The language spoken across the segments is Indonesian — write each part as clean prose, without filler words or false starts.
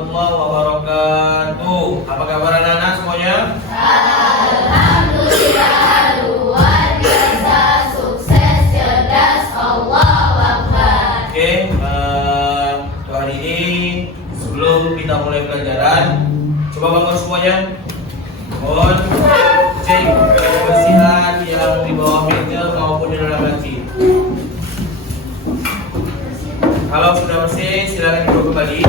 warahmatullahi wabarakatuh. Apa kabar anak-anak semuanya? Alhamdulillah, luar biasa, sukses, cerdas, Allahu Akbar. Oke, hari ini sebelum kita mulai pelajaran, coba bangun semuanya. Mohon cek kebersihan yang di bawah meja maupun di dalam laci. Kalau sudah bersih, silakan duduk kembali.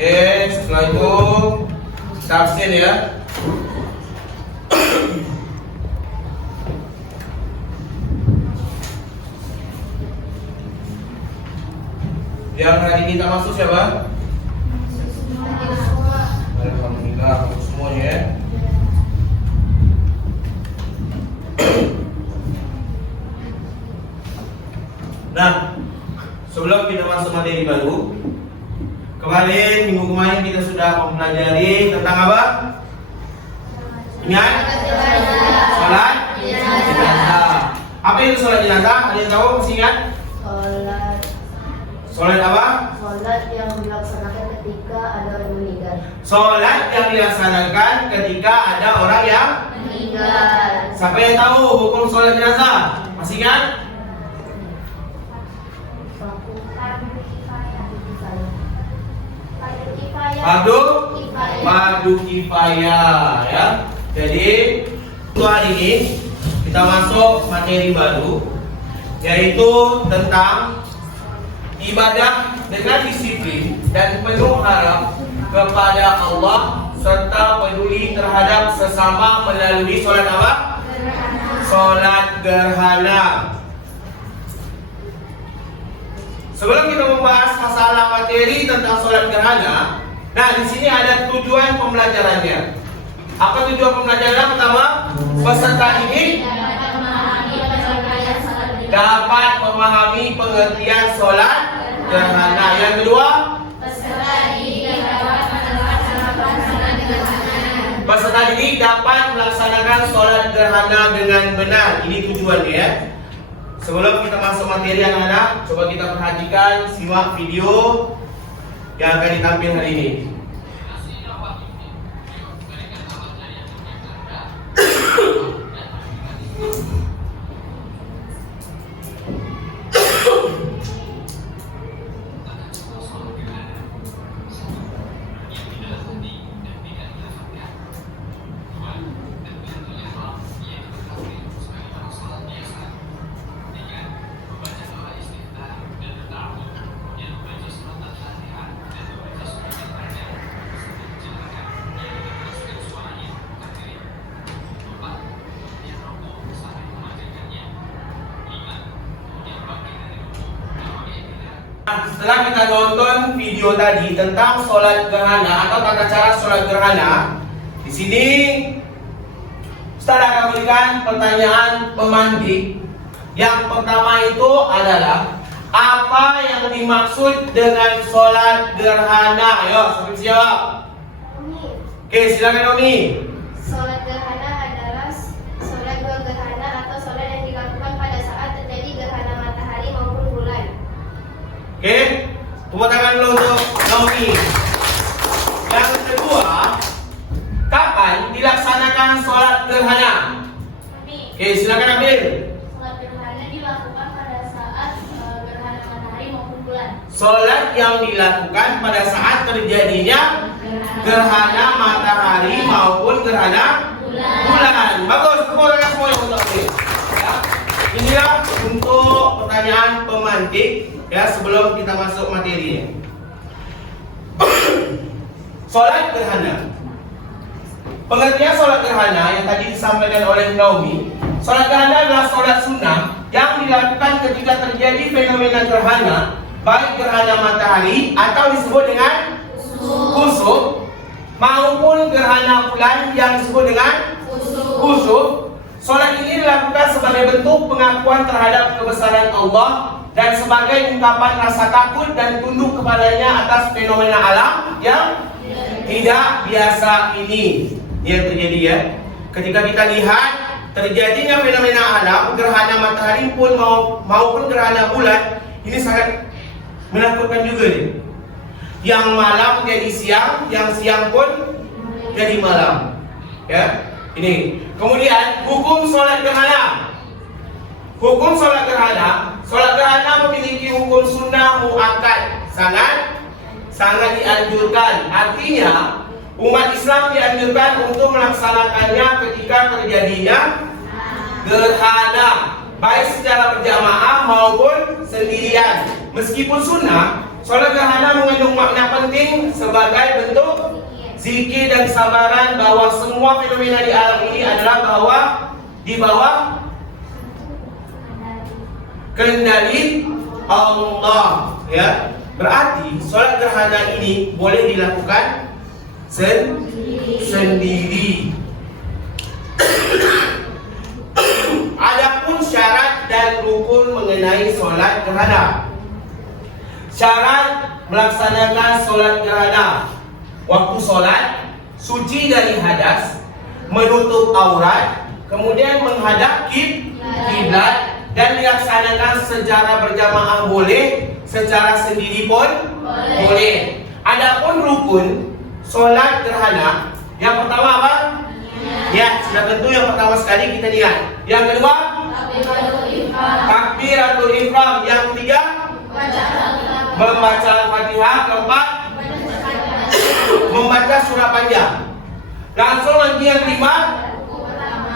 Oke, setelah itu kita absen ya. Yang hari ini kita masuk siapa? Alhamdulillah, masuk semuanya ya. Nah, sebelum kita masuk materi baru, minggu kemarin kita sudah mempelajari tentang apa? Ingat? Sholat jenazah. Apa itu sholat jenazah? Ada yang tahu? Masih ingat? Sholat apa? Sholat yang dilaksanakan ketika ada orang meninggal. Sholat yang dilaksanakan ketika ada orang yang Meninggal. Siapa yang tahu hukum sholat jenazah? Masih ingat? Fardu kifayah ya. Jadi untuk hari ini kita masuk materi baru, yaitu tentang ibadah dengan disiplin dan penuh harap kepada Allah serta peduli terhadap sesama melalui sholat apa? Sholat gerhana. Sebelum kita membahas masalah materi tentang sholat gerhana, nah di sini ada tujuan pembelajarannya. Apa tujuan pembelajaran? Pertama, peserta ini dapat memahami pengertian sholat gerhana. Yang kedua, peserta didik dapat melaksanakan sholat gerhana dengan benar. Ini tujuannya ya. Sebelum kita masuk materi anak-anak, coba kita perhatikan, simak video yang akan ditampil hari ini. Setelah kita nonton video tadi tentang sholat gerhana atau tata cara sholat gerhana, di sini Ustaz akan berikan pertanyaan pemantik. Yang pertama itu adalah apa yang dimaksud dengan sholat gerhana? Ayo, siapa jawab? Oke, silakan Omi. Sholat gerhana adalah sholat dua gerhana atau sholat yang dilakukan pada saat terjadi gerhana matahari maupun bulan. Oke, tepuk tangan dulu untuk Naomi. Yang kedua, kapan dilaksanakan sholat gerhana? Oke, silakan ambil. Sholat gerhana dilakukan pada saat gerhana matahari maupun bulan. Sholat yang dilakukan pada saat terjadinya gerhana matahari maupun gerhana bulan. Bagus, tepuk tangan semuanya untuk ambil. Ya. Inilah untuk pertanyaan pemantik. Ya, sebelum kita masuk materinya. Sholat gerhana. Pengertian sholat gerhana yang tadi disampaikan oleh Naomi. Sholat gerhana adalah sholat sunnah yang dilakukan ketika terjadi fenomena gerhana, baik gerhana matahari atau disebut dengan kusuf, maupun gerhana bulan yang disebut dengan kusuf. Sholat ini dilakukan sebagai bentuk pengakuan terhadap kebesaran Allah dan sebagai ungkapan rasa takut dan tunduk kepadanya atas fenomena alam yang tidak biasa ini. Yang terjadi ya, ketika kita lihat terjadinya fenomena alam, gerhana matahari pun maupun gerhana bulan, ini sangat menakutkan juga nih. Yang malam jadi siang, yang siang pun jadi malam. Ya, ini. Kemudian hukum sholat gerhana. Hukum sholat gerhana memiliki hukum sunnah muakkad, sangat dianjurkan. Artinya umat Islam dianjurkan untuk melaksanakannya ketika terjadinya gerhana, baik secara berjamaah maupun sendirian. Meskipun sunnah, sholat gerhana mengandung makna penting sebagai bentuk zikir dan kesabaran bahwa semua fenomena di alam ini adalah di bawah kendali Allah. Ya, berarti sholat gerhana ini boleh dilakukan sendiri. Adapun syarat dan rukun mengenai sholat gerhana. Syarat melaksanakan sholat gerhana: waktu sholat suci dari hadas, menutup aurat, kemudian menghadap kiblat, dan dilaksanakan secara berjamaah boleh, secara sendiri pun boleh. Adapun rukun sholat gerhana, yang pertama apa? Ya, sudah tentu yang pertama sekali kita lihat. Yang kedua, takbiratul ihram. Yang ketiga, membaca Al-Fatihah. Keempat, membaca surah panjang. Langsung lagi yang kelima,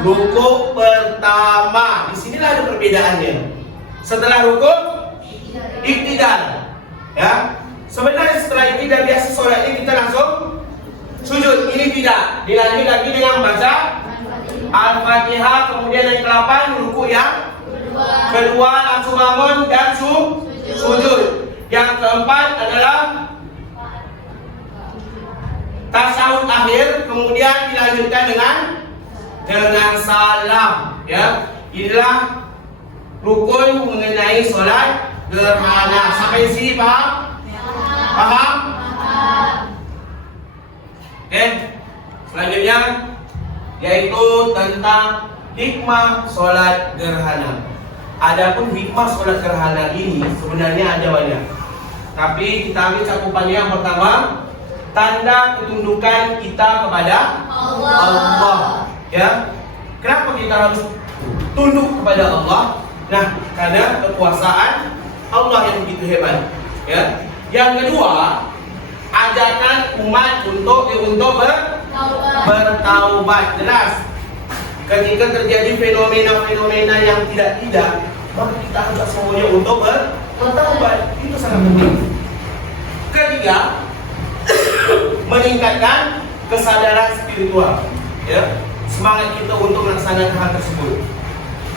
rukuk pertama. Disinilah ada perbedaannya. Setelah rukuk, iktidal. Ya, sebenarnya setelah iktidal biasa sholat ini kita langsung sujud. Ini tidak. Dilanjut lagi dengan baca Al-Fatihah. Kemudian yang ke-8, rukuk yang kedua langsung bangun dan sujud. Yang keempat adalah tasyahud akhir, kemudian dilanjutkan dengan salam. Ya, inilah rukun mengenai sholat gerhana. Sampai sini paham? Paham? Oke. Selanjutnya yaitu tentang hikmah sholat gerhana. Adapun hikmah sholat gerhana ini sebenarnya ada banyak, tapi kita ambil cakupannya. Yang pertama, tanda ketundukan kita kepada Allah. Ya, kenapa kita harus tunduk kepada Allah? Nah, karena kekuasaan Allah yang begitu hebat. Ya. Yang kedua, ajakan umat untuk bertaubat. Jelas, ketika terjadi fenomena-fenomena yang tidak, maka kita ajak semuanya untuk bertaubat. Itu sangat penting. Ketiga, meningkatkan kesadaran spiritual. Ya, semangat kita untuk melaksanakan hal tersebut.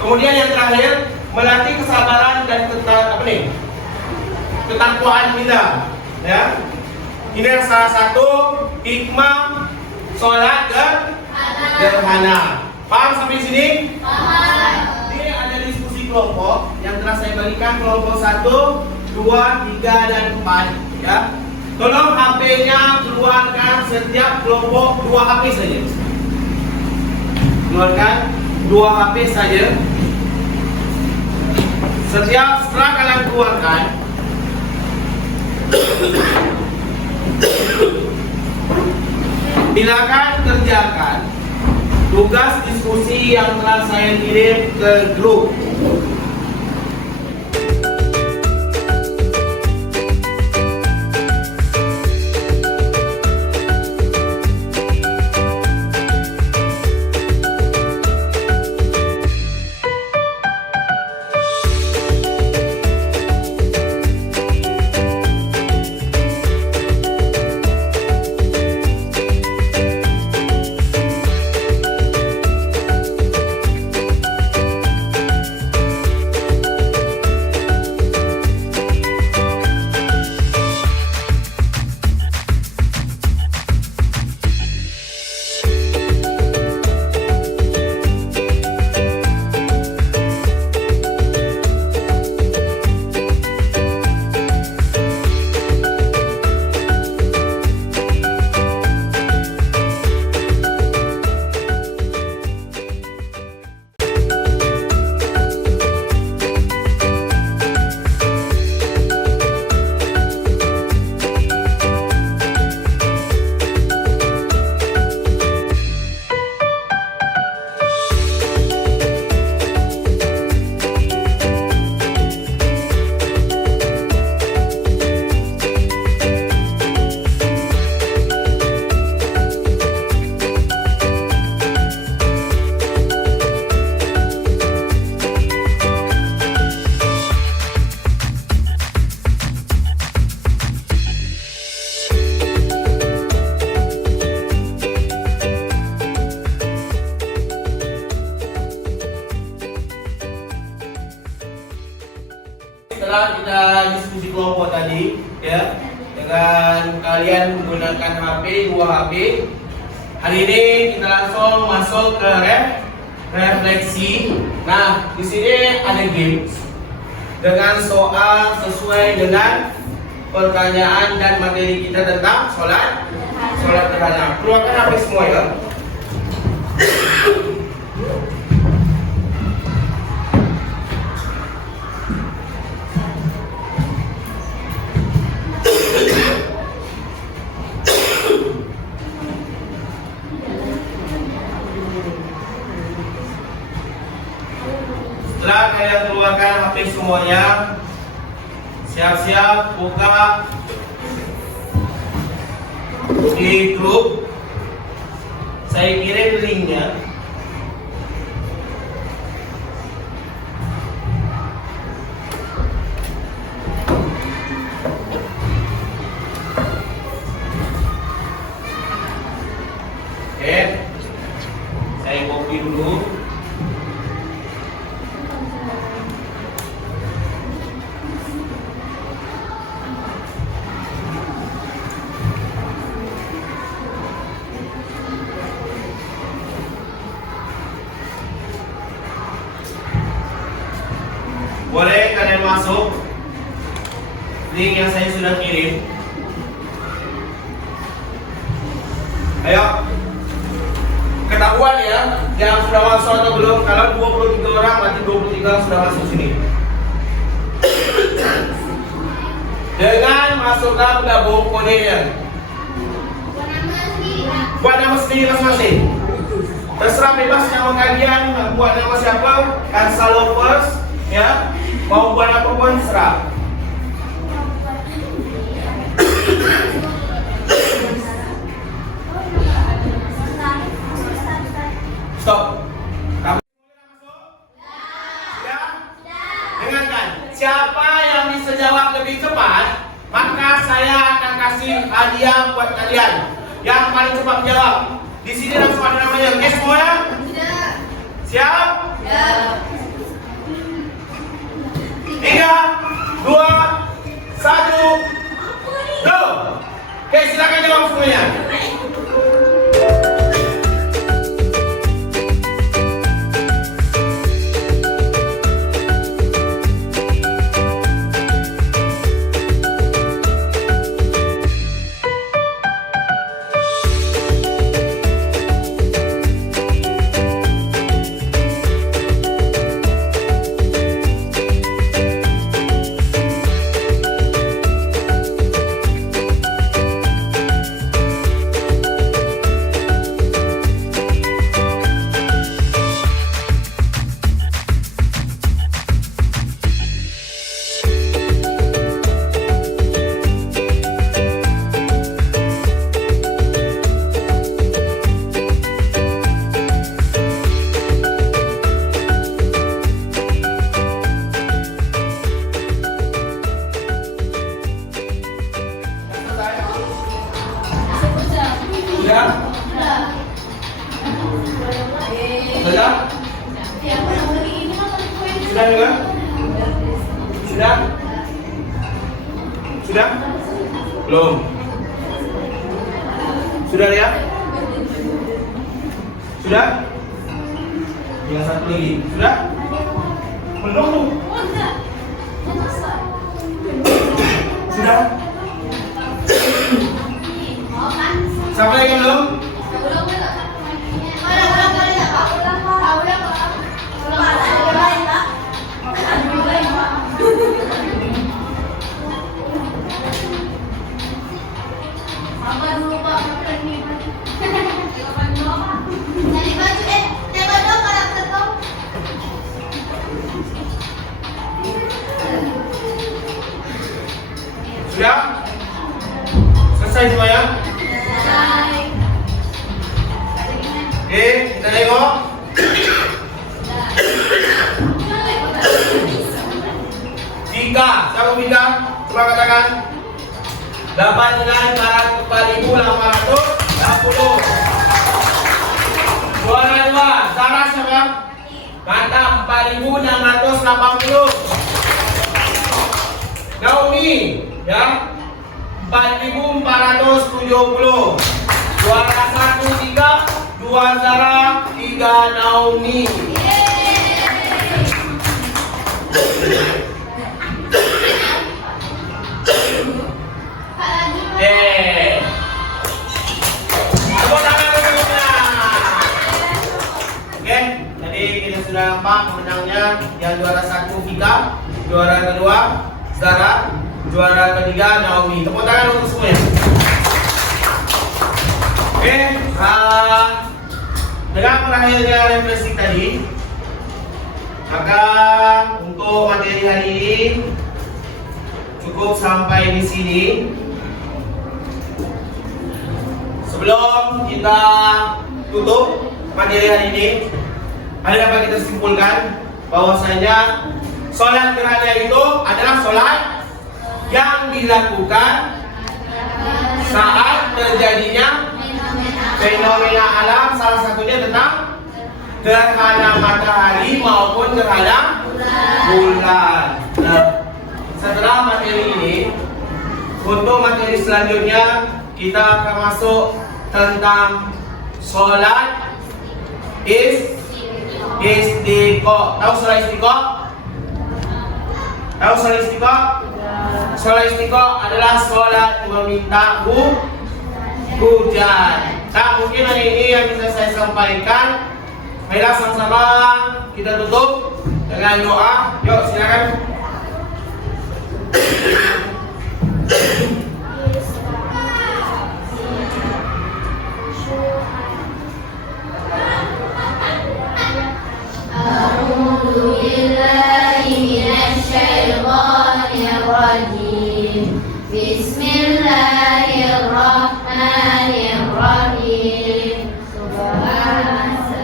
Kemudian yang terakhir, melatih kesabaran dan ketakwaan kita. Ya, ini salah satu hikmah sholat gerhana. Paham sampai sini? Paham. Ini ada diskusi kelompok yang telah saya bagikan, kelompok 1, 2, 3, dan 4. Ya, tolong HP-nya keluarkan setiap kelompok 2 HP saja. Keluarkan 2 HP saja. Setelah kalian keluarkan, silakan kerjakan tugas diskusi yang telah saya kirim ke grup. setelah kita diskusi kelompok tadi, ya, dengan kalian menggunakan HP, 2 HP. Hari ini kita langsung masuk ke refleksi. Nah, di sini ada games dengan soal sesuai dengan pertanyaan dan materi kita tentang sholat gerhana. Keluarkan HP semua ya. Setelah kalian keluarkan HP semuanya, siap-siap buka di grup. Saya kirim linknya. Oke, saya copy dulu. Boleh kalian masuk link yang saya sudah kirim. Ayo, ketahuan ya yang sudah masuk atau belum. Kalau 23 orang, berarti 23 orang sudah masuk sini. Dengan masukkan gabung kodenya. Buat nama sendiri masing-masing. Terserah bebas nama kalian, buat nama siapa, Kansa Lovers, ya. Mau buat apapun serah. Stop. Kamu masuk? Ya? Dengarkan. Siapa yang bisa jawab lebih cepat, maka saya akan kasih hadiah buat kalian. Yang paling cepat jawab. Di sini langsung ada namanya. Oke semua? Siap? Ya. 3, 2, 1, go! Oke, silakan jawab semuanya. Sudah? Sudah juga? Sudah? Sudah? Belum? Sudah ya? Sudah? Yang satu lagi. Sudah? Belum? Sudah? Siapa lagi yang belum? Sudah? Selesai semuanya? Oke, kita tengok. Jika, siapa bintang? Coba katakan. Dapat nilai 4.860. Juara 2, Sarah siapa? Mantap, 4.680. Naomi, ya 4.470. Juara 1 3, 2 Zara, 3 Naomi. Tepuk tangan untuknya. Oke, jadi kita sudah nampak pemenangnya. Yang juara 1 Vika, juara kedua Zara, juara ketiga Naomi. Tepuk tangan untuk semuanya. Oke, dengan berakhirnya refleksi tadi, maka untuk materi hari ini cukup sampai di sini. Sebelum kita tutup materi hari ini, ada dapat kita simpulkan bahwasanya sholat gerhana itu adalah sholat yang dilakukan saat terjadinya fenomena alam, salah satunya tentang gerhana matahari maupun gerhana bulan. Nah, setelah materi ini, untuk materi selanjutnya kita akan masuk tentang sholat istiqo. Tahu sholat istiqo? Tahu sholat istiqo? Sholat istiqo adalah sholat meminta hujan. Nah, mungkin hari ini yang bisa saya sampaikan. Marilah sama-sama kita tutup dengan doa. Yuk, silakan. A'udzu billahi minasy syaithanir rajim. Bismillahirrahmanirrahim. Subhanallah.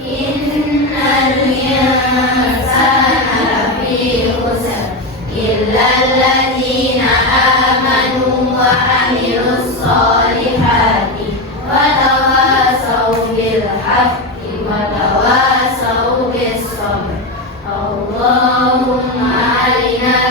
Innal insana lafi khusr illa alladziina aamanu wa 'amilus shalihati wa tawasaw bil haqqi wa tawasaw bis sabr. Allahumma arina